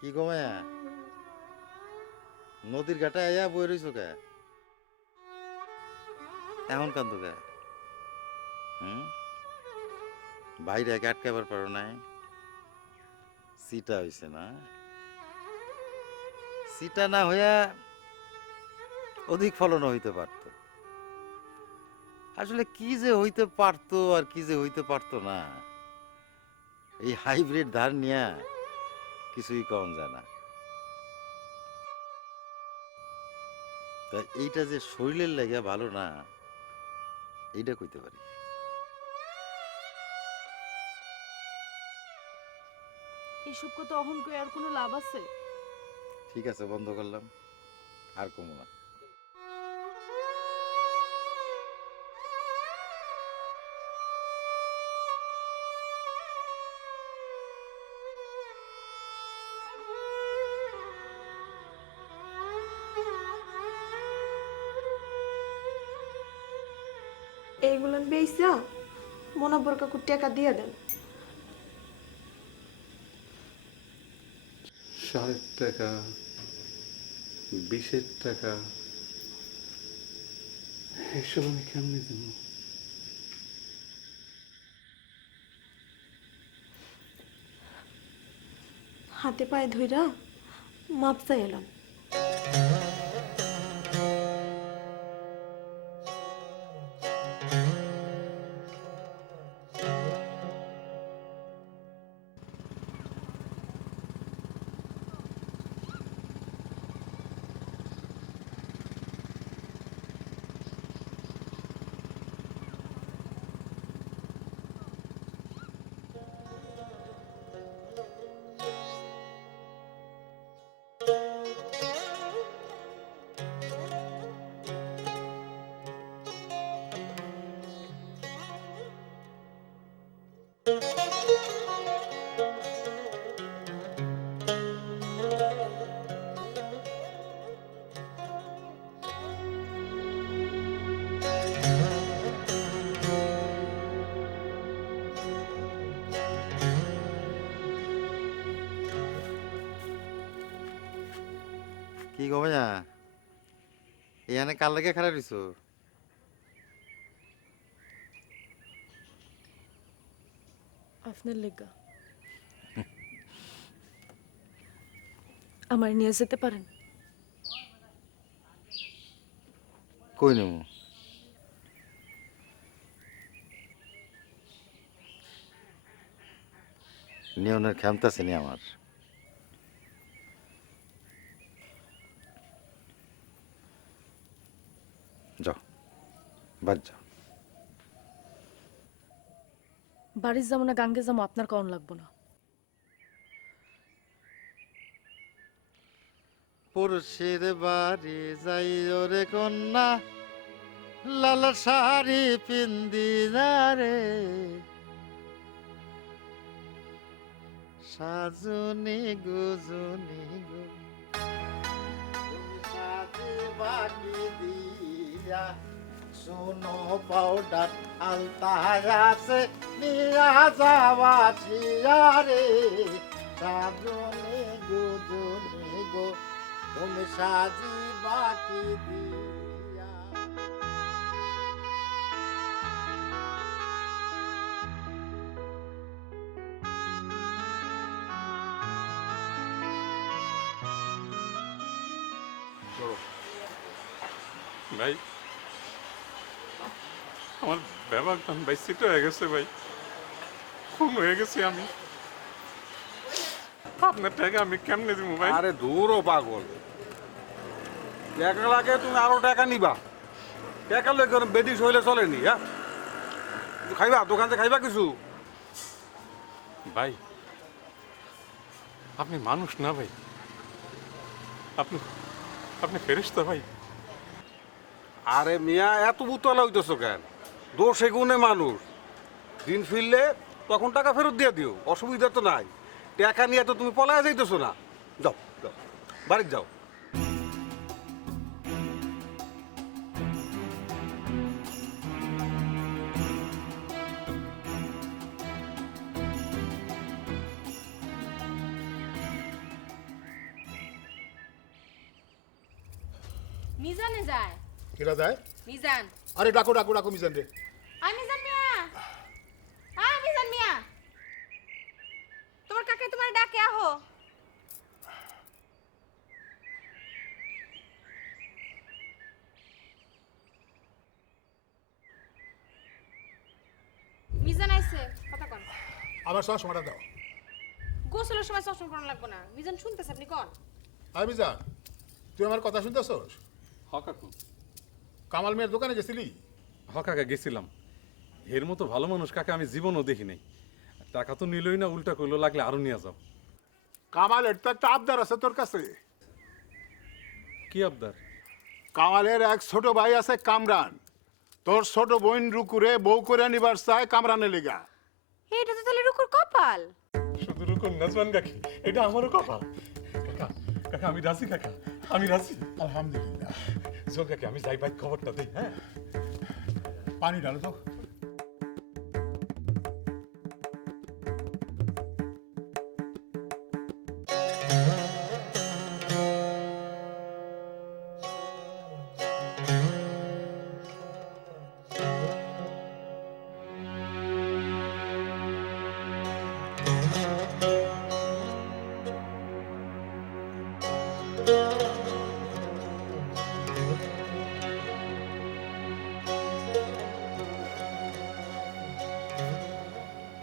কি কমে নদীর ঘাটে আইয়া বই রইছ কে? এমন কান্দ কে? হুম, বাইরে একে আটকাবার পারো নাই? সিটা হইছে না? সিটা না হইয়া অধিক ফলন হইতে পারত। আসলে কি যে হইতে পারতো আর কি যে হইতে পারতো না, এই হাইব্রিড ধান নিয়ে কিছুই কম যায় না। তা এইটা যে শরীরের লাগে ভালো না, এইটা কইতে পারি। এসব কথা অহন কই আর কোনো লাভ আছে? ঠিক আছে, বন্ধ করলাম, আর কমো না। এইগুলো বেইসা মনাব্বর কাকুর টাকা দিয়ে দেন। 60 টাকা, 20 টাকা, এসব আমি কেমনে দেবো? হাতে পায়ে ধইরা মাপ চাই এলাম। কি কমে না, এখানে কার লাগে খারাপ রইছ? আপনার লেগা। আমার নিয়ে যেতে পারেন? কই নেবো? নিয়নের ক্ষমতা আছে নি আমার? যাও, বাদ যাও। বাড়ির যাবো না গাঙ্গে যাবো আপনার কন লাগবো না। পুরুষের বাড়ি যাই রে কন্যা, লাল শাড়ি পিন্দি রে, সাজুনি গুজুনি গো, তুমি সাজি বাকি দিয়া, শোনো পাউডার আলতা আছে নিয়া যাওয়া রে, সাজুনি গুজুনি গো, তুমি সাজি বাকি দিয়া। ভাই, আমার ব্যাপার ভাই সিট হয়ে গেছে ভাই, খুন হয়ে গেছি আমি। আপনার টাকা আমি কেমনে দিব ভাই? আরে দূর ও পাগল, টাকা লাগে তুমি আরো টাকা নিবা। টাকা লই কোনো বেদিস হইলে চলেনি। হ্যাঁ, খাইবা দোকান থেকে খাইবা কিছু? ভাই আপনি মানুষ না ভাই, আপনি আপনি ফেরেশতা ভাই। আরে মিয়া, এত বুতলা হইতেছো কেন? দোষ এগুনে মানুষ, দিন ফিরলে তখন টাকা ফেরত দিয়ে দিও, অসুবিধা তো নাই। টাকা নিয়ে তো তুমি পলায় যাইতেছো না। যাও যাও, বাড়িতে যাও। মিজানে যায়। কিরা যায়? মিজান। আরে ডাকো ডাকো ডাকো মিজান রে। আই মিজান মিয়া। আই মিজান মিয়া। তোমার কাকে তোমার ডাকে আহো। মিজান আইছে, কথা কন। আমার চশমাটা দাও। গোসলের সময় চশমা পরানো লাগবে না। মিজান শুনতেছে, আপনি কন। আরে মিজান, তুই আমার কথা শুনতেছস? হ কাকু। কামাল মিয়ার দোকানে গেছিলি? হ কাকা, গেছিলাম। এর মতো ভালো মানুষ কাকা আমি জীবনও দেখি নাই। টাকা তো নিলই না, উল্টা কইলো লাগলে আরো নিয়ে যাও। কামালের তো একটা আবদার আছে তোর কাছে। কি আবদার? কামালের এক ছোট ভাই আছে কামরান, তোর ছোট বোন রুকুরে বউ করে নিবার চায় কামরানের লিগা। এটা তো তাহলে রুকুর কপাল। শুধু রুকুন নাজমান কাকি, এটা আমারও কপাল। কাকা কাকা আমি রাজি, কাকা আমি রাজি। আলহামদুলিল্লাহ। চল কাকি, আমি যাই ভাই খবরটা দিই। হ্যাঁ, পানি ঢালো তো।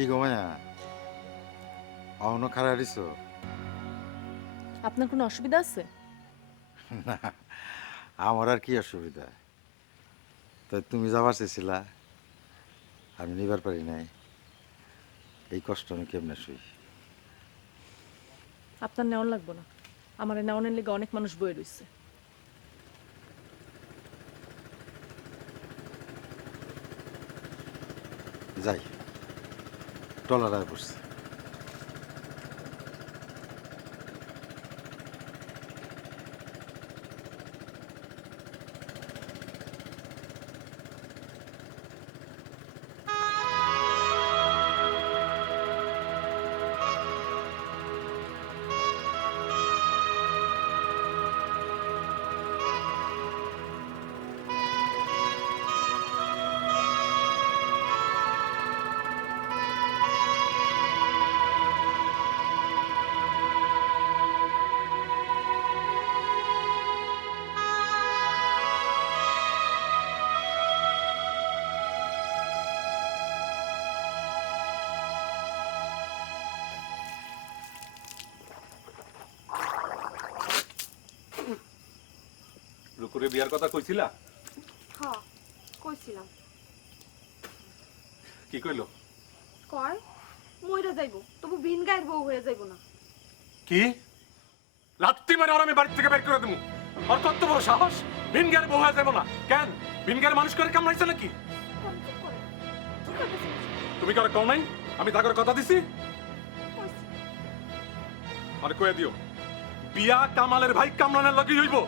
কি গো মায়া, অহনো খারাপ দিছ? আপনার কোনো অসুবিধা আছে? না, আমার আর কি অসুবিধা। তাই তুমি যাবার চেয়েছিলা, আমি নিবার পারি নাই। এই কষ্ট আমি কেমনে শুই? আপনার নেওয়ান লাগবো না। আমার নেওয়ানের লেগে অনেক মানুষ বয়ে রইছে। যাই, টলারায় বসছে। রুকুরে বিয়ার কথা কইছিলা? হ্যাঁ, কইছিলাম। কি কইলো? কয় মইরা যাইবো, তবু ভিন গায়ের বউ হয়ে যাইবো না। কি? লাত্তি মারে আর আমি বাড়ি থেকে বের করে দেবো। আর কত বড় সাহস! ভিনগার বউ হয়ে যাবো না কেন? ভিনগার মানুষ করে কামড়াইছে নাকি? তুমি কারো কও নাই? আমি তাকে কথা দিছি। আর কয়ে দিও, বিয়া কামালের ভাই কামরানের লাগি হইব।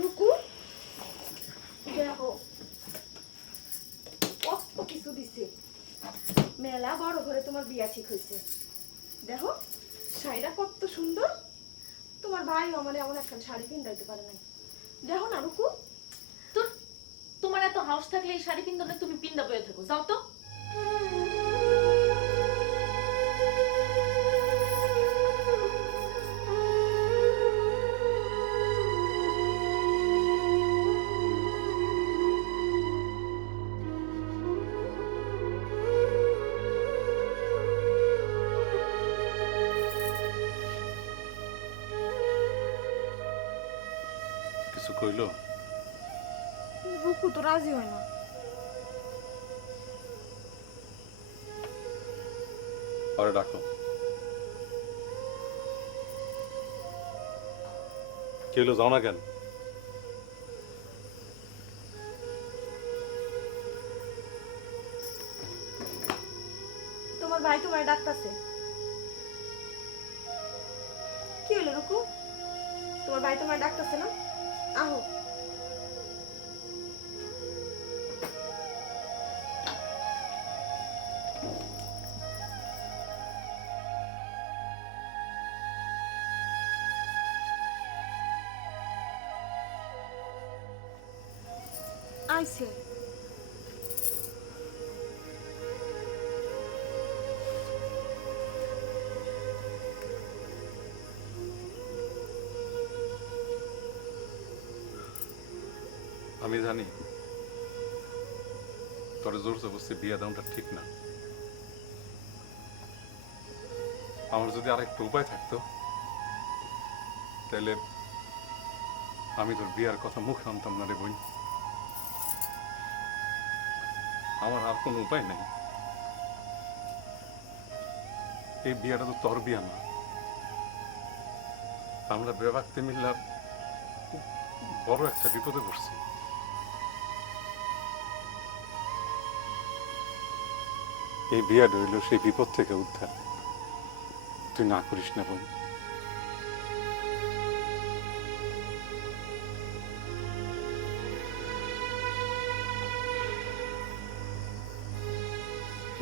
রুকু, দেখো কত কিছু দিছে। মেলা বড় ঘরে তোমার বিয়া ঠিক হয়েছে। দেখো শাড়িটা কত সুন্দর। তোমার ভাই আমার এমন একটা শাড়ি কিনতে পারে নাই। দেখো না রুকু। তোর তোমার এত হাউস থাকলে এই শাড়ি পিন্দনে তুমি পিন্দা বয়ে থাকো, যাও তো। কিছু কইলো? রুকু তো রাজি হয় না। আরে ডাকো। কি হলো, যাও না কেন? তোমার ভাই তোমার ডাকতাছে। কি হলো রুকু? তোমার ভাই তোমার ডাকতেছে না? আহো। আইছে। আমি জানি তোর জোর জবরদস্তি বিয়ে দেওয়াটা ঠিক না। আমার যদি আরেকটা উপায় থাকতো তাহলে আমি তোর বিয়ার কথা মুখ আনতাম না রে বোন। আমার আর কোনো উপায় নেই। এই বিয়াটা তো তোর বিয়া না, আমরা বেবাকতে মিললাম বড় একটা বিপদে পড়ছি। এই বিয়া রইল সেই বিপদ থেকে উদ্ধার। তুই না করিস না বোন।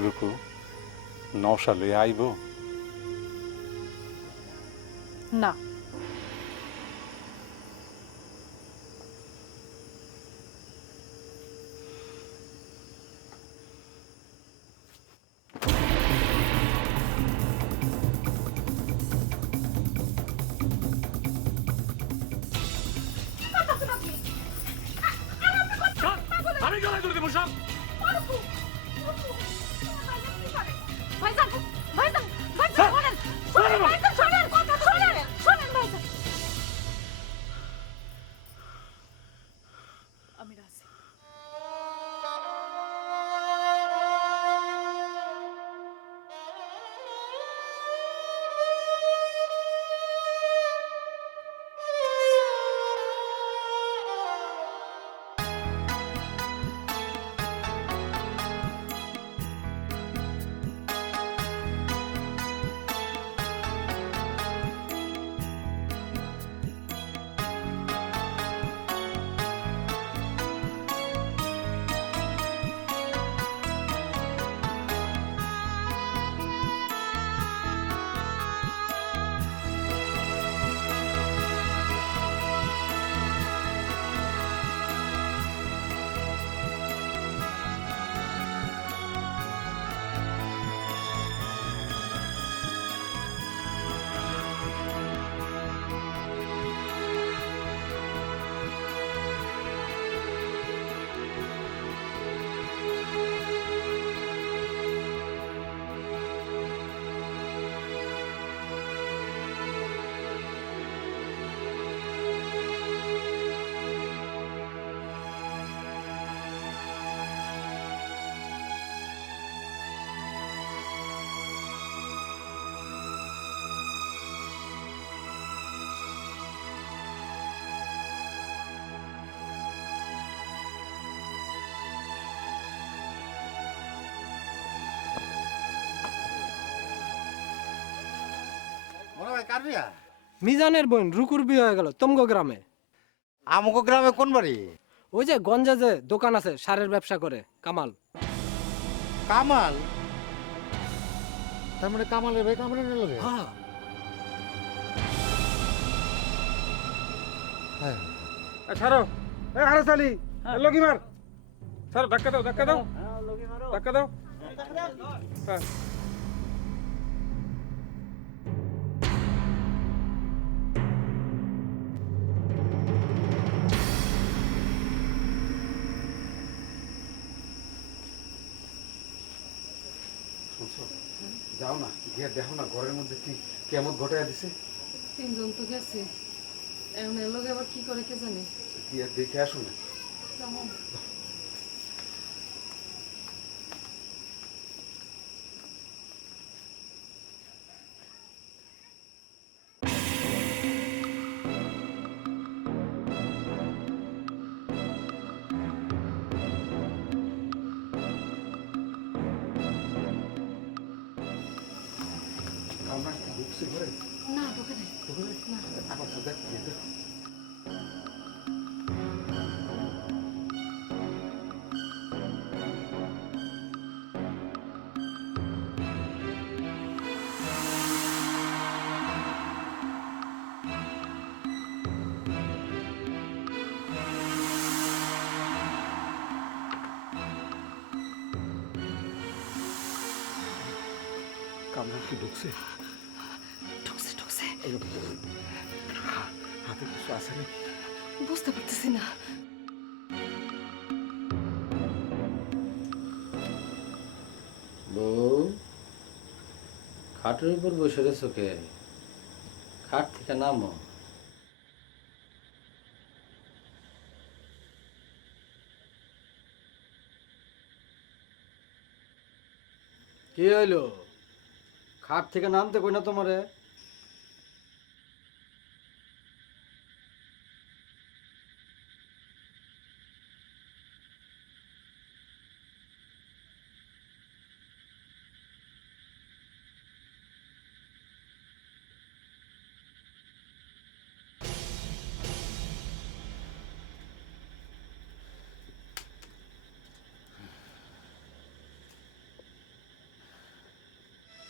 রুকু নশা লইয়া আইব? না, আমি গলায় ধরে দেবো সব। ভাইজান ভাইজান ভাইজান শোনেন শোনেন ভাইজান শোনেন কথা শোনেন শোনেন ভাইজান। আমি রাজি। মনে হয় কার বিয়া? মিজানের বোন রুকুর বিয়ে হয়ে গেল তমগো গ্রামে। আমগো গ্রামে কোন বাড়ি? ওই যে গঞ্জে যে দোকান আছে সারের ব্যবসা করে কামাল। কামাল? তার মানে কামালের ভাই কামরানের লগে? হ্যাঁ হ্যাঁ। ছাড়ো আরে চালি লগি মার। ছাড়ো ধাক্কা দাও ধাক্কা দাও ধাক্কা দাও। হ্যাঁ যাও না গিয়ে দেখো না ঘরের মধ্যে কি কেমন ঘটাইয়া দিছে। তিনজন তো গেছে, এখন এর লোক আবার কি করে কে জানে। কি আর দেখে আসো না। আমরা ঢুকছি ঘরে। না ঢোকে নাই আমার সাথে দেখ, দেখ। কামরান কি ঢুকছে? ঢুকছে ঢুকছে হাতে কিছু আছে নাকি? বুঝতে পারতেছি না। বউ খাটের উপর বসে রেছো কে? খাট থেকে নামো। কি হইলো? খাট থেকে নামতে কই না তোমারে?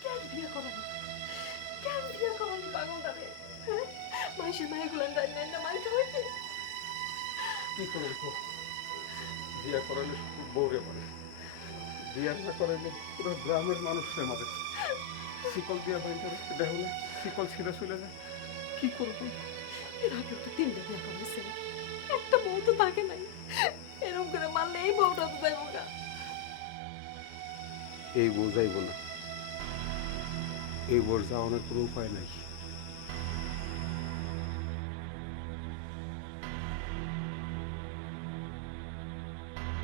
কেন বিয়ে করানি? কেন বিয়ে করানি পাগলটারে? হ্যাঁ, মাইসের মায়েগুলো না মাইতে হইতে। কি করবো? বিয়ে করালে শুধু বউরে মারে, বিয়ে না করাইলে পুরো গ্রামের মানুষরে মারে। শিকল দিয়া বাইতে দেখো না, শিকল ছিঁড়ে চলে যায়। কি করবো? এর আগেও তো 3টা বিয়ে করেছে, একটা বউ তো থাকে নাই। এরকম করে মারলে এই বউটা তো যাইব গা। এই বউ যাইব না, এই বউর যাওয়ানোর কোনো উপায় নাই।